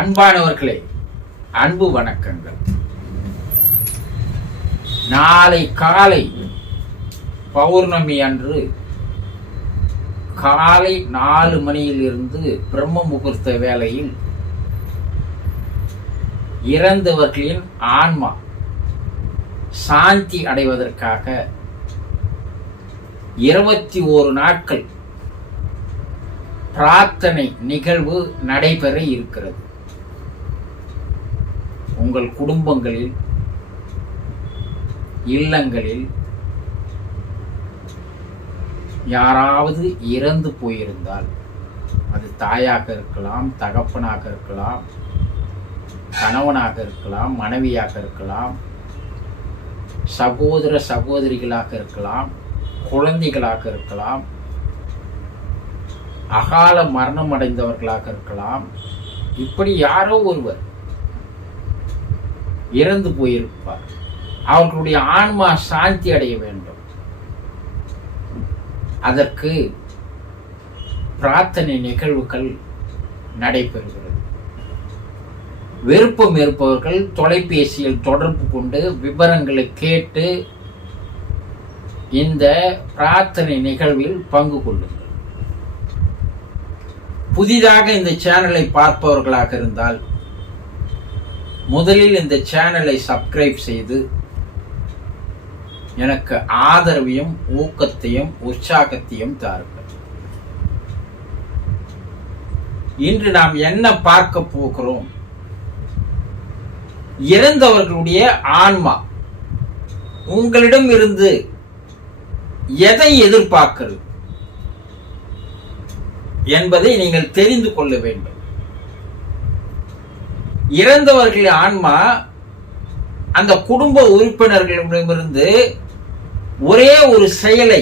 அன்பானவர்களே, அன்பு வணக்கங்கள். நாளை காலை பௌர்ணமி அன்று காலை 4 மணியிலிருந்து பிரம்ம முகூர்த்த வேளையில் இறந்தவர்களின் ஆன்மா சாந்தி அடைவதற்காக 21 நாட்கள் பிரார்த்தனை நிகழ்வு நடைபெற இருக்கிறது. உங்கள் குடும்பங்களில், இல்லங்களில் யாராவது இறந்து போயிருந்தால், அது தாயாக இருக்கலாம், தகப்பனாக இருக்கலாம், கணவனாக இருக்கலாம், மனைவியாக இருக்கலாம், சகோதர சகோதரிகளாக இருக்கலாம், குழந்தைகளாக இருக்கலாம், அகால மரணம் அடைந்தவர்களாக இருக்கலாம். இப்படி யாரோ ஒருவர் இறந்து போயிருப்பார். அவர்களுடைய ஆன்மா சாந்தி அடைய வேண்டும். அதற்கு பிரார்த்தனை நிகழ்வுகள் நடைபெறுகிறது. விருப்பம் இருப்பவர்கள் தொலைபேசியில் தொடர்பு கொண்டு விவரங்களை கேட்டு இந்த பிரார்த்தனை நிகழ்வில் பங்கு கொள்ளுங்கள். புதிதாக இந்த சேனலை பார்ப்பவர்களாக இருந்தால் முதலில் இந்த சேனலை சப்ஸ்கிரைப் செய்து எனக்கு ஆதரவையும் ஊக்கத்தையும் உற்சாகத்தையும் தாருங்கள். இன்று நாம் என்ன பார்க்க போகிறோம்? இறந்தவர்களுடைய ஆன்மா உங்களிடம் இருந்து எதை எதிர்பார்க்கிறது என்பதை நீங்கள் தெரிந்து கொள்ள வேண்டும். இறந்தவர்களின் ஆன்மா அந்த குடும்ப உறுப்பினர்களிடமிருந்து ஒரே ஒரு செயலை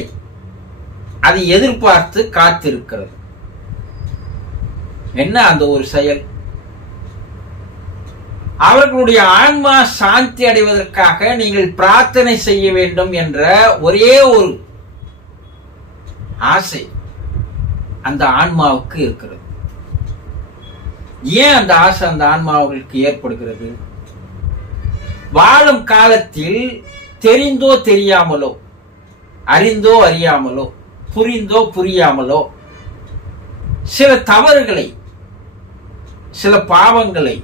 அதை எதிர்பார்த்து காத்திருக்கிறது. என்ன அந்த ஒரு செயல்? அவர்களுடைய ஆன்மா சாந்தி அடைவதற்காக நீங்கள் பிரார்த்தனை செய்ய வேண்டும் என்ற ஒரே ஒரு ஆசை அந்த ஆன்மாவுக்கு இருக்கிறது. ஏன் அந்த ஆசை அந்த ஆன்மாவுக்கு ஏற்படுகிறது? வாழும் காலத்தில் தெரிந்தோ தெரியாமலோ, அறிந்தோ அறியாமலோ, புரிந்தோ புரியாமலோ சில தவறுகளை, சில பாவங்களை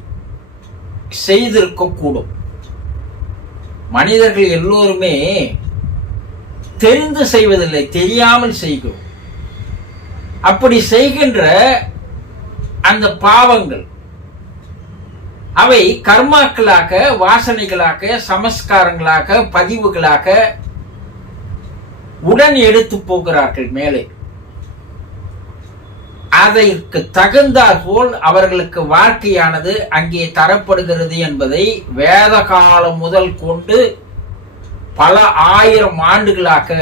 செய்திருக்க கூடும். மனிதர்கள் எல்லோருமே தெரிந்து செய்வதில்லை, தெரியாமல் செய்கிறோம். அப்படி செய்கின்ற அந்த பாவங்கள் அவை கர்மாக்களாக, வாசனைகளாக, சமஸ்காரங்களாக, பதிவுகளாக உடன் எடுத்து போகிறார்கள் மேலே. அதற்கு தகுந்தாற் போல் அவர்களுக்கு வாழ்க்கையானது அங்கே தரப்படுகிறது என்பதை வேத காலம் முதல் கொண்டு பல ஆயிரம் ஆண்டுகளாக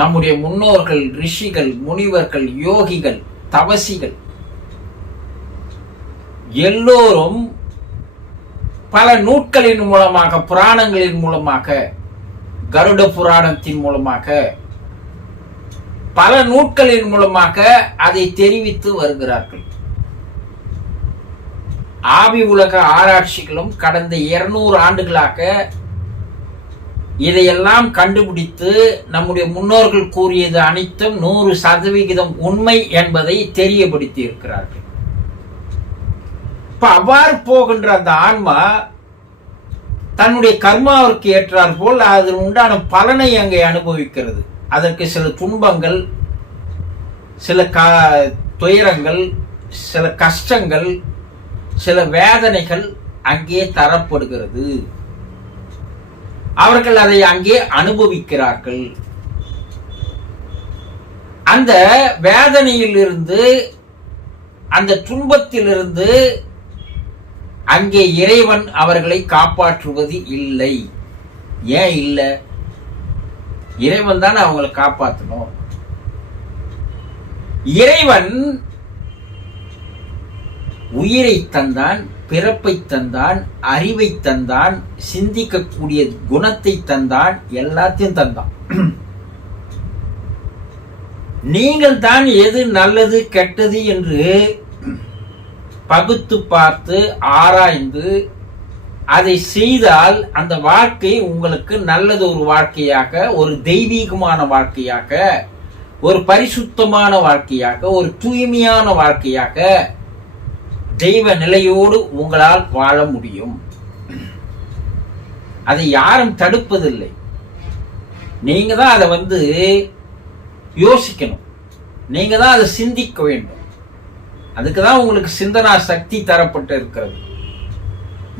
நம்முடைய முன்னோர்கள், ரிஷிகள், முனிவர்கள், யோகிகள், தவசிகள் எல்லோரும் பல நூட்களின் மூலமாக, புராணங்களின் மூலமாக, கருட புராணத்தின் மூலமாக, பல நூட்களின் மூலமாக அதை தெரிவித்து வருகிறார்கள். ஆவி உலக ஆராய்ச்சிகளும் கடந்த 200 ஆண்டுகளாக இதையெல்லாம் கண்டுபிடித்து நம்முடைய முன்னோர்கள் கூறியது அனைத்தும் 100% உண்மை என்பதை தெரியப்படுத்தி இருக்கிறார்கள். இப்ப அவ்வாறு போகின்ற அந்த ஆன்மா தன்னுடைய கர்மாவிற்கு ஏற்றார் போல் அதன் உண்டான பலனை அங்கே அனுபவிக்கிறது. அதற்கு சில துன்பங்கள், சில துயரங்கள், சில கஷ்டங்கள், சில வேதனைகள் அங்கே தரப்படுகிறது. அவர்கள் அதை அங்கே அனுபவிக்கிறார்கள். அந்த வேதனையிலிருந்து, அந்த துன்பத்திலிருந்து அங்கே இறைவன் அவர்களை காப்பாற்றுவது இல்லை. ஏன் இல்லை? இறைவன் தான் அவங்களை காப்பாற்றணும். இறைவன் உயிரை தந்தான், பிறப்பை தந்தான், அறிவை தந்தான், சிந்திக்கக்கூடிய குணத்தை தந்தான், எல்லாத்தையும் தந்தான். நீங்கள் தான் எது நல்லது கெட்டது என்று பகுத்து பார்த்து ஆராய்ந்து அதை செய்தால் அந்த வாழ்க்கை உங்களுக்கு நல்லது ஒரு வாழ்க்கையாக, ஒரு தெய்வீகமான வாழ்க்கையாக, ஒரு பரிசுத்தமான வாழ்க்கையாக, ஒரு தூய்மையான வாழ்க்கையாக, தெய்வ நிலையோடு உங்களால் வாழ முடியும். அதை யாரும் தடுப்பதில்லை. நீங்க தான் அதை யோசிக்கணும். நீங்க தான் அதை சிந்திக்க வேண்டும். அதுக்குதான் உங்களுக்கு சிந்தனா சக்தி தரப்பட்டு இருக்கிறது.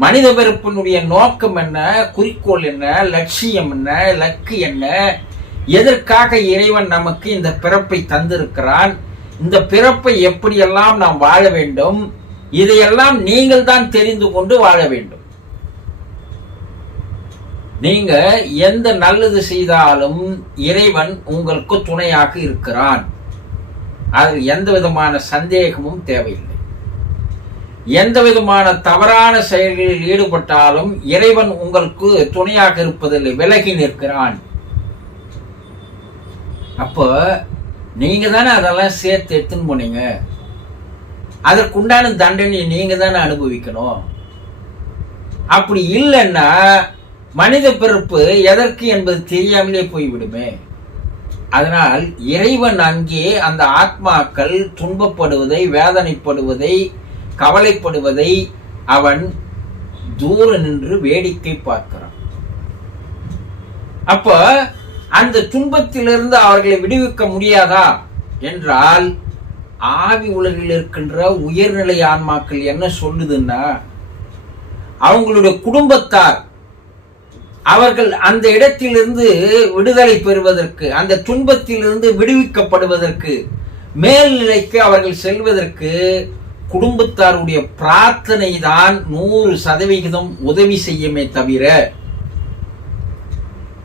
மனித பிறப்பினுடைய நோக்கம் என்ன, குறிக்கோள் என்ன, லட்சியம் என்ன, இலக்கு என்ன, எதற்காக இறைவன் நமக்கு இந்த பிறப்பை தந்திருக்கிறான், இந்த பிறப்பை எப்படியெல்லாம் நாம் வாழ வேண்டும், இதையெல்லாம் நீங்கள் தான் தெரிந்து கொண்டு வாழ வேண்டும். நீங்க எந்த நல்லது செய்தாலும் இறைவன் உங்களுக்கு துணையாக இருக்கிறான். அதில் எந்த விதமான சந்தேகமும் தேவையில்லை. எந்த விதமான தவறான செயல்களில் ஈடுபட்டாலும் இறைவன் உங்களுக்கு துணையாக இருப்பதில்லை, விலகி நிற்கிறான். அப்போ நீங்க தானே அதெல்லாம் சேர்த்து எடுத்துன்னு போனீங்க. அதற்குண்டான தண்டனையை நீங்க தானே அனுபவிக்கணும். அப்படி இல்லைன்னா மனித பிறப்பு எதற்கு என்பது தெரியாமலே போய்விடுமே. அதனால் இறைவன் அங்கே அந்த ஆத்மாக்கள் துன்பப்படுவதை, வேதனைப்படுவதை, கவலைப்படுவதை அவன் தூர நின்று வேடிக்கை பார்க்கிறான். அப்ப அந்த துன்பத்திலிருந்து அவர்களை விடுவிக்க முடியாதா என்றால், ஆவி உலகில் இருக்கின்ற உயர்நிலை ஆன்மாக்கள் என்ன சொல்லுதுன்னா, அவங்களுடைய குடும்பத்தார் அவர்கள் அந்த இடத்திலிருந்து விடுதலை பெறுவதற்கு, அந்த துன்பத்திலிருந்து விடுவிக்கப்படுவதற்கு, மேல்நிலைக்கு அவர்கள் செல்வதற்கு குடும்பத்தாருடைய பிரார்த்தனை தான் 100% உதவி செய்யுமே தவிர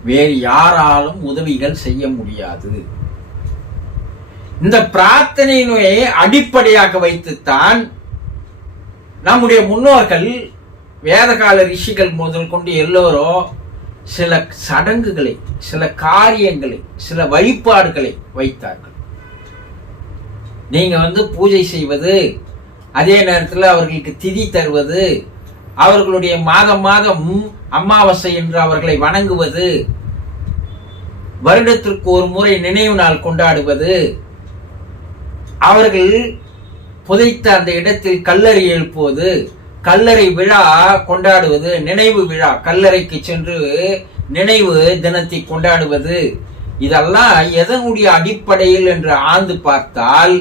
வேறு யாராலும் உதவிகள் செய்ய முடியாது. இந்த பிரார்த்தனையை அடிப்படையாக வைத்துத்தான் நம்முடைய முன்னோர்கள், வேதகால ரிஷிகள் முதல் கொண்டு எல்லோரும் சில சடங்குகளை, சில காரியங்களை, சில வழிபாடுகளை வைத்தார்கள். நீங்க பூஜை செய்வது, அதே நேரத்தில் அவர்களுக்கு திதி தருவது, அவர்களுடைய மாதம் மாதம் அமாவாசை என்று அவர்களை வணங்குவது, வருடத்திற்கு ஒரு முறை நினைவு நாள் கொண்டாடுவது, அவர்கள் புதைத்த அந்த இடத்தில் கல்லறை எழுப்புவது, கல்லறை விழா கொண்டாடுவது, நினைவு விழா, கல்லறைக்கு சென்று நினைவு தினத்தை கொண்டாடுவது, இதெல்லாம் எதனுடைய அடிப்படையில் என்று ஆழ்ந்து பார்த்தால்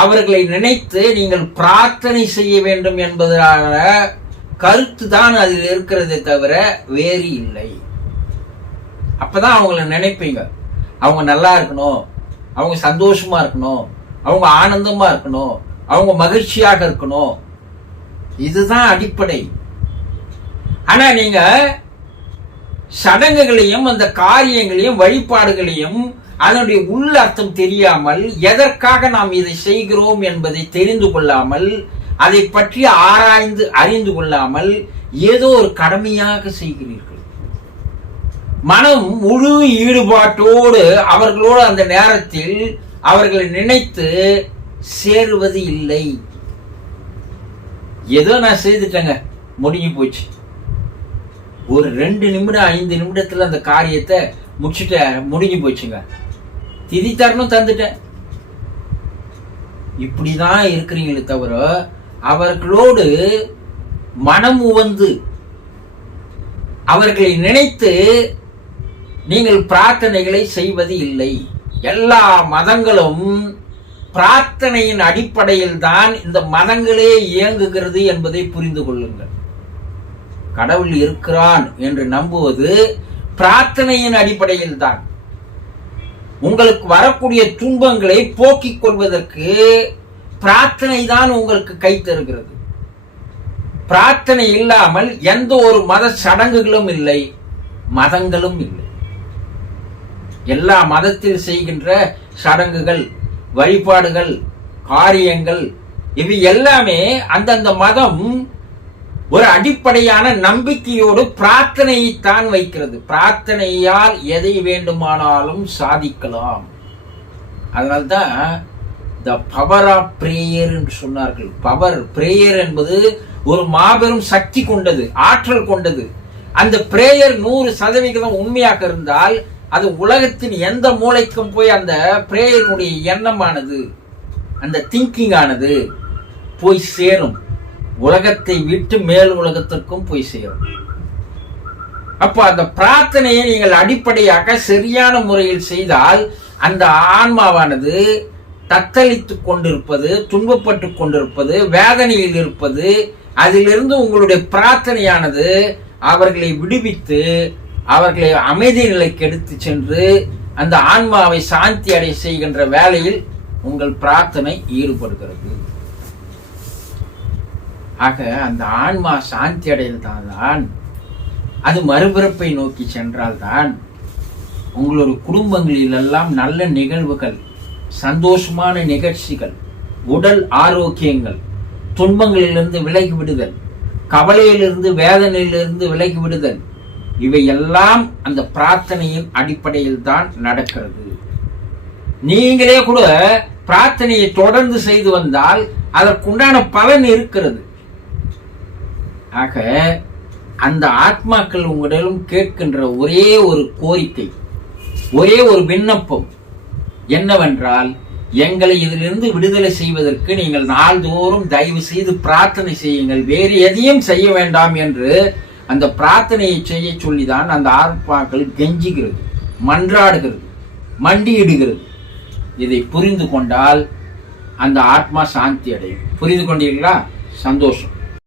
அவர்களை நினைத்து நீங்கள் பிரார்த்தனை செய்ய வேண்டும் என்பதான கருத்து தான் அதில் இருக்கிறதே தவிர வேறு இல்லை. அப்பதான் அவங்கள நினைப்பீங்க, அவங்க நல்லா இருக்கணும், அவங்க சந்தோஷமா இருக்கணும், அவங்க ஆனந்தமா இருக்கணும், அவங்க மகிழ்ச்சியாக இருக்கணும். இதுதான் அடிப்படை. ஆனா நீங்க சடங்குகளையும் அந்த காரியங்களையும் வழிபாடுகளையும் அதனுடைய உள்ள அர்த்தம் தெரியாமல், எதற்காக நாம் இதை செய்கிறோம் என்பதை தெரிந்து கொள்ளாமல், அதை பற்றி ஆராய்ந்து அறிந்து கொள்ளாமல் ஏதோ ஒரு கடமையாக செய்கிறீர்கள். மனம் முழு ஈடுபாட்டோடு அவர்களோடு அந்த நேரத்தில் அவர்களை நினைத்து சேருவது இல்லை. ஏதோ நான் செய்துட்டேங்க, முடிஞ்சு போச்சு, ஒரு 2 நிமிடம் 5 நிமிடத்துல அந்த காரியத்தை முடிச்சுட்ட, முடிஞ்சு போச்சுங்க, திதி தரணும் தந்துட்டேன், இப்படிதான் இருக்கிறீங்களே தவிர அவர்களோடு மனம் உவந்து அவர்களை நினைத்து நீங்கள் பிரார்த்தனைகளை செய்வது இல்லை. எல்லா மதங்களும் பிரார்த்தனையின் அடிப்படையில் தான் இந்த மதங்களே இயங்குகிறது என்பதை புரிந்து கொள்ளுங்கள். கடவுள் இருக்கிறான் என்று நம்புவது பிரார்த்தனையின் அடிப்படையில் தான். உங்களுக்கு வரக்கூடிய துன்பங்களை போக்கிக் கொள்வதற்கு பிரார்த்தனை தான் உங்களுக்கு கை தருகிறது. பிரார்த்தனை இல்லாமல் எந்த ஒரு மத சடங்குகளும் இல்லை, மதங்களும் இல்லை. எல்லா மதத்தில் செய்கின்ற சடங்குகள், வழிபாடுகள், காரியங்கள், இவை எல்லாமே அந்தந்த மதம் ஒரு அடிப்படையான நம்பிக்கையோடு பிரார்த்தனையைத்தான் வைக்கிறது. பிரார்த்தனையால் எதை வேண்டுமானாலும் சாதிக்கலாம். அதனால்தான் த பவர் ஆஃப் பிரேயர் என்று சொன்னார்கள். பவர் பிரேயர் என்பது ஒரு மாபெரும் சக்தி கொண்டது, ஆற்றல் கொண்டது. அந்த பிரேயர் 100% உண்மையாக இருந்தால் அது உலகத்தின் எந்த மூலைக்கும் போய் அந்த பிரேயருடைய எண்ணமானது, அந்த திங்கிங் ஆனது போய் சேரும். உலகத்தை விட்டு மேல் உலகத்திற்கும் போய் சேரும். அப்போ அந்த பிரார்த்தனையை நீங்கள் அடிப்படையாக சரியான முறையில் செய்தால் அந்த ஆன்மாவானது தத்தளித்துக் கொண்டிருப்பது, துன்பப்பட்டு கொண்டிருப்பது, வேதனையில் இருப்பது, அதிலிருந்து உங்களுடைய பிரார்த்தனையானது அவர்களை விடுவித்து அவர்களை அமைதி நிலைக்கு எடுத்து சென்று அந்த ஆன்மாவை சாந்தி அடைய செய்கின்ற வேலையில் உங்கள் பிரார்த்தனை ஈடுபடுகிறது. ஆக அந்த ஆன்மா சாந்தி அடைந்தால்தான், அது மறுபிறப்பை நோக்கி சென்றால்தான் உங்களுடைய குடும்பங்களிலெல்லாம் நல்ல நிகழ்வுகள், சந்தோஷமான நிகழ்ச்சிகள், உடல் ஆரோக்கியங்கள், துன்பங்களிலிருந்து விலகி விடுதல், கவலையிலிருந்து வேதனையிலிருந்து விலகி விடுதல், இவையெல்லாம் அந்த பிரார்த்தனையின் அடிப்படையில் தான் நடக்கிறது. நீங்களே கூட பிரார்த்தனையை தொடர்ந்து செய்து வந்தால் அதற்குண்டான பலன் இருக்கிறது. ஆக அந்த ஆத்மாக்கள் உங்களிடம் கேட்கின்ற ஒரே ஒரு கோரிக்கை, ஒரே ஒரு விண்ணப்பம் என்னவென்றால், எங்களை இதிலிருந்து விடுதலை செய்வதற்கு நீங்கள் நாள்தோறும் தயவு செய்து பிரார்த்தனை செய்யுங்கள், வேறு எதையும் செய்ய வேண்டாம் என்று அந்த பிரார்த்தனையை செய்ய சொல்லிதான் அந்த ஆத்மாக்கள் கெஞ்சுகிறது, மன்றாடுகிறது, மண்டியிடுகிறது. இதை புரிந்து கொண்டால் அந்த ஆத்மா சாந்தி அடையும். புரிந்து கொண்டீர்களா? சந்தோஷம்.